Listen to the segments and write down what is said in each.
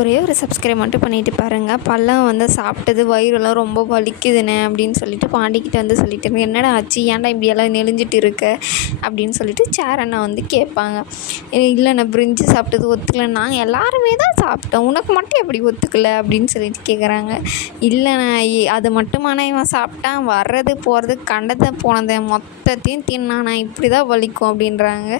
ஒரே ஒரு சப்ஸ்கிரைப் மட்டும் பண்ணிட்டு பாருங்கள். பல்லம் வந்து சாப்பிட்டது வயிறெல்லாம் ரொம்ப வலிக்குதுண்ணே அப்படின்னு சொல்லிட்டு பாண்டிக்கிட்ட வந்து சொல்லிட்டு இருங்க. என்னடா ஆச்சு, ஏன்டா இப்படியெல்லாம் நெளிஞ்சிட்டு இருக்க அப்படின்னு சொல்லிட்டு சேர் அண்ணா வந்து கேட்பாங்க. இல்லைண்ணா பிரிஞ்சு சாப்பிட்டது ஒத்துக்கல, நாங்கள் எல்லாருமே தான் சாப்பிட்டோம், உனக்கு மட்டும் எப்படி ஒத்துக்கலை அப்படின்னு சொல்லிட்டு கேட்குறாங்க. இல்லைண்ணா அது மட்டுமாண்ணா இவன் சாப்பிட்டான், வர்றது போகிறது கண்டதை போனதை மொத்தத்தையும் தின்னாண்ணா, இப்படி தான் வலிக்கும் அப்படின்றாங்க.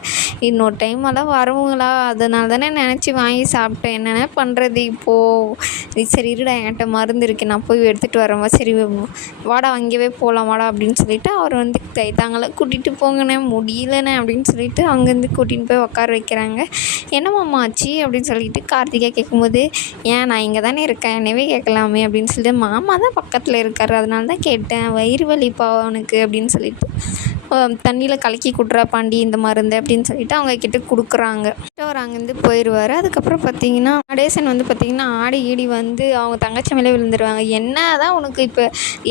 இன்னொரு டைம் எல்லாம் வருவங்களா, அதனால தானே நினச்சி வாங்கி சாப்பிட்டேன், என்னென்ன பண்ணுறது இப்போது. சரி இருடா, என்கிட்ட மருந்து இருக்குது, நான் போய் எடுத்துகிட்டு வரேன், சரி வாடா அங்கேயே போகலாம் வாடா அப்படின்னு சொல்லிட்டு அவர் வந்து தாங்கள கூட்டிகிட்டு போங்கண்ணே, முடியலண்ணே அப்படின்னு சொல்லிட்டு அங்கேருந்து கூட்டின்னு போய் உட்கார வைக்கிறாங்க. என்னம்மா ஆச்சு அப்படின்னு சொல்லிட்டு கார்த்திகா கேட்கும்போது, ஏன் நான் இங்கே தானே இருக்கேன், என்னவே கேட்கலாமே அப்படின்னு சொல்லிட்டு, மாமா தான் பக்கத்தில் இருக்கார் அதனால தான் கேட்டேன், வயிறு வலிப்பா அவனுக்கு அப்படின்னு சொல்லிட்டு தண்ணியில் கலக்கி கொடுறா பாண்டி இந்த மருந்து அப்படின்னு சொல்லிட்டு அவங்க கிட்ட கொடுக்குறாங்க. அவர் அங்கேருந்து போயிடுவார். அதுக்கப்புறம் பார்த்தீங்கன்னா நடேசன் வந்து பார்த்திங்கன்னா ஆடி ஈடி வந்து அவங்க தங்கச்சி மேலே விழுந்துருவாங்க. என்ன தான் உனக்கு இப்போ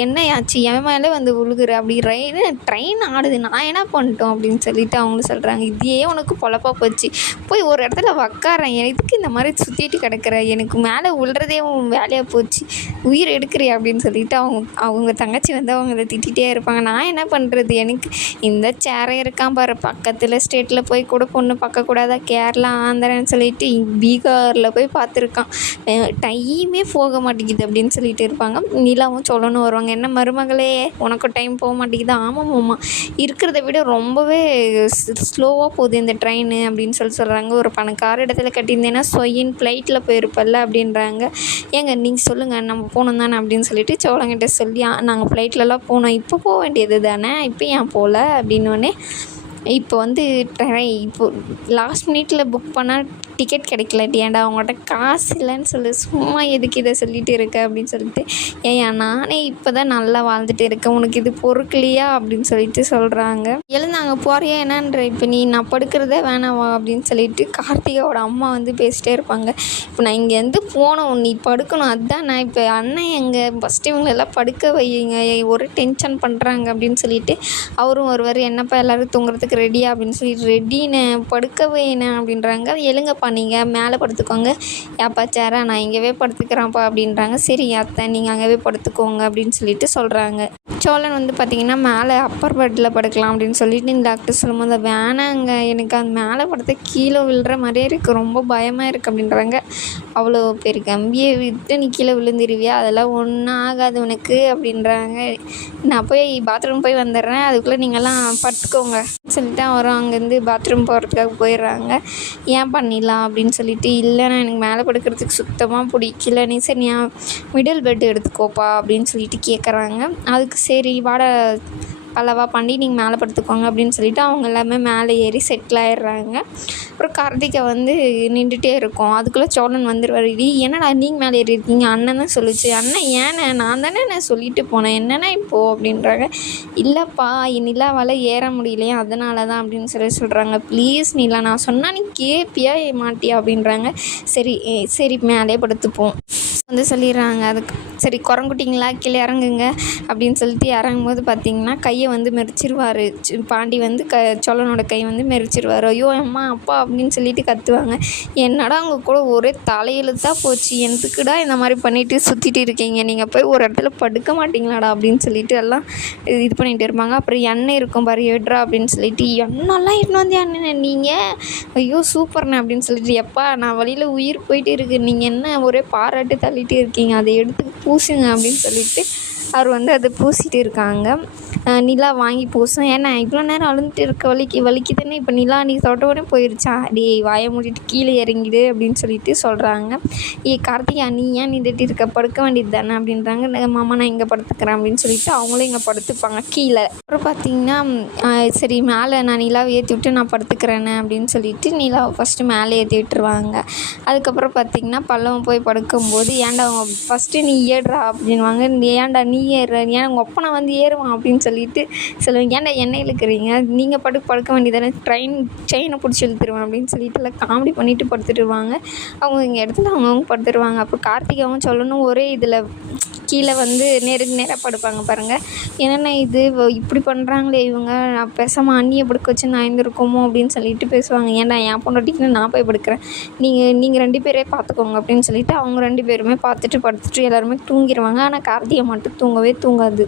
என்ன ஆச்சு, என் மேலே வந்து விழுகுற, அப்படி ட்ரெயின் ஆடுது, நான் என்ன பண்ணிட்டோம் அப்படின்னு சொல்லிட்டு அவங்களும் சொல்கிறாங்க. இதே உனக்கு பொழப்பா போச்சு, போய் ஒரு இடத்துல உக்காரேன், எதுக்கு இந்த மாதிரி சுற்றிட்டு கிடக்கிற, எனக்கு மேலே விழுறதே உன் வேலையாக போச்சு, உயிர் எடுக்கிறியா அப்படின்னு சொல்லிட்டு அவங்க தங்கச்சி வந்து அவங்கள திட்டிகிட்டே இருப்பாங்க. நான் என்ன பண்ணுறது, எனக்கு இந்த சேரை இருக்கான் பாரு, பக்கத்தில் ஸ்டேட்டில் போய் கூட பொண்ணு பார்க்கக்கூடாதா, கேரளா ஆந்திரான்னு சொல்லிட்டு பீகாரில் போய் பார்த்துருக்கான், டைமே போக மாட்டேங்குது அப்படின்னு சொல்லிட்டு இருப்பாங்க. நிலாவும் சொல்லணும் வருவாங்க. என்ன மருமகளே உனக்கு டைம் போக மாட்டேங்குது, ஆமாம்மா இருக்கிறத விட ரொம்பவே ஸ்லோவாக போகுது இந்த ட்ரெயின் அப்படின்னு சொல்கிறாங்க. ஒரு பணக்கார இடத்துல கட்டியிருந்தேன்னா சொயின் ஃப்ளைட்டில் போயிருப்பல்ல அப்படின்றாங்க. ஏங்க நீங்கள் சொல்லுங்கள், நம்ம போகணும் தானே அப்படின்னு சொல்லிட்டு சோழங்கிட்ட சொல்லி, நாங்கள் ஃப்ளைட்லலாம் போனோம், இப்போ போக வேண்டியது தானே, இப்போ ஏன் போகல அப்படின்னோடனே, இப்போ வந்து இப்போ லாஸ்ட் மினிட்ல புக் பண்ணால் டிக்கெட் கிடைக்கலட்டி, ஏன்டா அவங்கள்ட்ட காசு இல்லைன்னு சொல்லு, சும்மா எதுக்கு இதை சொல்லிகிட்டு இருக்க அப்படின்னு சொல்லிட்டு, ஏயா நானே இப்போ தான் நல்லா வாழ்ந்துட்டு இருக்கேன், உனக்கு இது பொறுக்கலையா அப்படின்னு சொல்லிட்டு சொல்கிறாங்க. எழுந்தாங்க போறியா என்னன்ற, இப்போ நான் படுக்கிறதே வேணாவா அப்படின்னு சொல்லிட்டு கார்த்திகாவோட அம்மா வந்து பேசிகிட்டே இருப்பாங்க. இப்போ நான் இங்கேருந்து போனோம், நீ படுக்கணும், அதுதான் நான் இப்போ அண்ணன் எங்கள் ஃபஸ்ட்டு இவங்களெல்லாம் படுக்க வையுங்க, ஒரு டென்ஷன் பண்ணுறாங்க அப்படின்னு சொல்லிட்டு அவரும் ஒருவர், என்னப்பா எல்லோரும் தூங்குறதுக்கு ரெடியா அப்படின்னு சொல்லிட்டு, ரெடின்னு படுக்க வையினேன் அப்படின்றாங்க. எழுங்கப்பா நீங்கள் மேலே படுத்துக்கோங்க, ஏப்பா சேரா நான் இங்கேவே படுத்துக்கிறேன்ப்பா அப்படின்றாங்க. சரி அத்தை நீங்கள் அங்கேவே படுத்துக்கோங்க அப்படின்னு சொல்லிட்டு சொல்கிறாங்க. சோழன் வந்து பார்த்திங்கன்னா மேலே அப்பர் பெட்டில் படுக்கலாம் அப்படின்னு சொல்லிட்டு டாக்டர் சொல்லும்போது, வேணாங்க எனக்கு அந்த மேலே படுத்த கீழே விழுற மாதிரியே இருக்குது, ரொம்ப பயமாக இருக்குது அப்படின்றாங்க. அவ்வளோ பெரிய கம்பியை விட்டு நீ கீழே விழுந்துருவியா, அதெல்லாம் ஒன்றும் ஆகாது உனக்கு அப்படின்றாங்க. நான் போய் பாத்ரூம் போய் வந்துடுறேன், அதுக்குள்ளே நீங்கள்லாம் படுத்துக்கோங்க சொல்லிட்டு அவரும் அங்கேருந்து பாத்ரூம் போகிறதுக்காக போயிடுறாங்க. ஏன் பண்ணிடலாம் அப்படின்னு சொல்லிட்டு, இல்லைண்ணா எனக்கு மேலே படுக்கிறதுக்கு சுத்தமாக பிடிக்கல, நீ சரி நீ மிடில் பெட் எடுத்துக்கோப்பா அப்படின்னு சொல்லிட்டு கேட்குறாங்க. அதுக்கு சரி வாடா பல்லவா பண்ணி நீங்கள் மேலே படுத்துக்கோங்க அப்படின்னு சொல்லிட்டு அவங்க எல்லாமே மேலே ஏறி செட்டில் ஆகிடுறாங்க. அப்புறம் கார்த்திகை வந்து நின்றுட்டே இருக்கும். அதுக்குள்ளே சோழன் வந்துடுவார். என்னடா நீங்கள் மேலே ஏறி இருக்கீங்க, அண்ணன் தான் சொல்லிச்சு, அண்ணன் ஏண்ணே நான் தானே நான் சொல்லிட்டு போனேன், என்னென்னா இப்போது அப்படின்றாங்க. இல்லைப்பா நிலாவால் ஏற முடியலையா அதனால தான் அப்படின்னு சொல்கிறாங்க. ப்ளீஸ் நிலா நான் சொன்னால் நீ கேட்பியா மாட்டியா அப்படின்றாங்க. சரி மேலே படுத்துப்போம் வந்து சொல்லிடுறாங்க. அதுக்கு சரி குரங்குட்டிங்களா கீழே இறங்குங்க அப்படின்னு சொல்லிட்டு இறங்கும்போது பார்த்திங்கன்னா கையை வந்து மெரிச்சிருவார் பாண்டி வந்து சோழனோட கை வந்து மெரிச்சிருவார். ஐயோ அம்மா அப்பா அப்படின்னு சொல்லிட்டு கத்துவாங்க. என்னடா அவங்க கூட ஒரே தலையெழுத்தாக போச்சு, எனக்குடா இந்த மாதிரி பண்ணிவிட்டு சுற்றிட்டு இருக்கீங்க, நீங்கள் போய் ஒரு இடத்துல படுக்க மாட்டிங்களாடா அப்படின்னு சொல்லிட்டு எல்லாம் இது பண்ணிகிட்டு இருப்பாங்க. அப்புறம் எண்ணெய் இருக்கும் பாரு எடுறா அப்படின்னு சொல்லிட்டு, எண்ணெய்லாம் எடுத்து வந்து எண்ணெய் நீங்கள், ஐயோ சூப்பர்ண்ணே அப்படின்னு சொல்லிட்டு, எப்பா நான் வழியில் உயிர் போயிட்டு இருக்குது, நீங்கள் என்ன ஒரே பாராட்டு தள்ளிட்டு இருக்கீங்க, அதை எடுத்து பூசுங்க அப்படின்னு சொல்லிட்டு அவர் வந்து அதை பூசிட்டு இருக்காங்க. நிலா வாங்கி பூசும், ஏன்னா இவ்வளோ நேரம் அழுந்துட்டு இருக்க வலிக்குதுன்னு, இப்போ நிலா நீ தொட்டவுடனே போயிடுச்சா, வாயை மூடிட்டு கீழே இறங்கிடு அப்படின்னு சொல்லிட்டு சொல்கிறாங்க. கார்த்திகா நீ ஏன் நின்றுட்டு இருக்க, படுக்க வேண்டியது தானே அப்படின்றாங்க. மாமா நான் இங்கே படுத்துக்கிறேன் அப்படின்னு சொல்லிட்டு அவங்களும் இங்கே படுத்துப்பாங்க கீழே. அப்புறம் பார்த்திங்கன்னா சரி மேலே நான் நிலாவை ஏற்றி விட்டு நான் படுத்துக்கிறேன்னு அப்படின்னு சொல்லிட்டு நிலாவை ஃபஸ்ட்டு மேலே ஏற்றி விட்டுருவாங்க. அதுக்கப்புறம் பார்த்திங்கன்னா பல்லவம் போய் படுக்கும்போது, ஏன்டா அவங்க ஃபஸ்ட்டு நீ ஏறுறா அப்படின்வாங்க. ஏன்டா நீ ஏறுற, ஏன் உங்கள் ஒப்பனை வந்து ஏறுவான் அப்படின்னு சொல்லிட்டு சொல்லுவாங்க. ஏன்டா எண்ணெய் இழுக்கிறீங்க, நீங்கள் படுக்க வேண்டியதானே, செயினை பிடிச்சி இழுத்துருவேன் அப்படின்னு சொல்லிட்டு எல்லாம் காமெடி பண்ணிவிட்டு படுத்துட்டுருவாங்க. அவங்க இங்கே இடத்துல அவங்கவுங்க படுத்துருவாங்க. அப்போ கார்த்திகாவும் சொல்லணும் ஒரே இதில் கீழே வந்து நேருக்கு நேராக படுப்பாங்க பாருங்கள். என்னென்ன இது இப்படி பண்ணுறாங்களே இவங்க, நான் பேசாமல் அண்ணியை படுக்க வச்சு நான் இருந்திருக்கோமோ அப்படின்னு சொல்லிட்டு பேசுவாங்க. ஏன்டா என் பொண்டாட்டிக்குன்னு நான் போய் படுக்கிறேன், நீங்கள் 2 பேரே பார்த்துக்கோங்க அப்படின்னு சொல்லிட்டு அவங்க 2 பேருமே பார்த்துட்டு படுத்துட்டு எல்லாருமே தூங்கிடுவாங்க. ஆனால் கார்த்திகை மட்டும் தூங்கவே தூங்காது.